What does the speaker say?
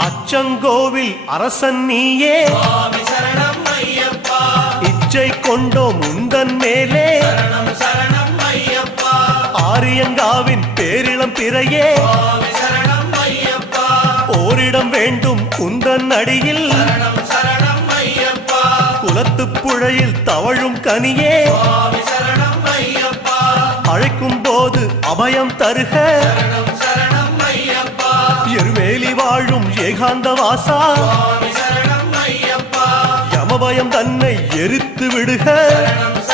அச்சங்கோவில் அரசன் நீயே சுவாமி சரணம் ஐயப்பா இச்சை கொண்டோம் உந்தன் மேலே சரணம் சரணம் ஐயப்பா ஆரியங்காவின் பேரிளம் பிறையே சுவாமி சரணம் ஐயப்பா ஓரிடம் வேண்டும் உந்தன் அடியில் சரணம் சரணம் ஐயப்பா குலத்துப் புழையில் தவழும் கனியே சுவாமி சரணம் ஐயப்பா அழைக்கும் போது அபயம் தருக சரணம் சரணம் ஐயப்பா எருமேலி வாழும் ஏகாந்த வாசா சுவாமி சரணம் ஐயப்பா யமபயம் தன்னை எரித்து விடுக சரணம்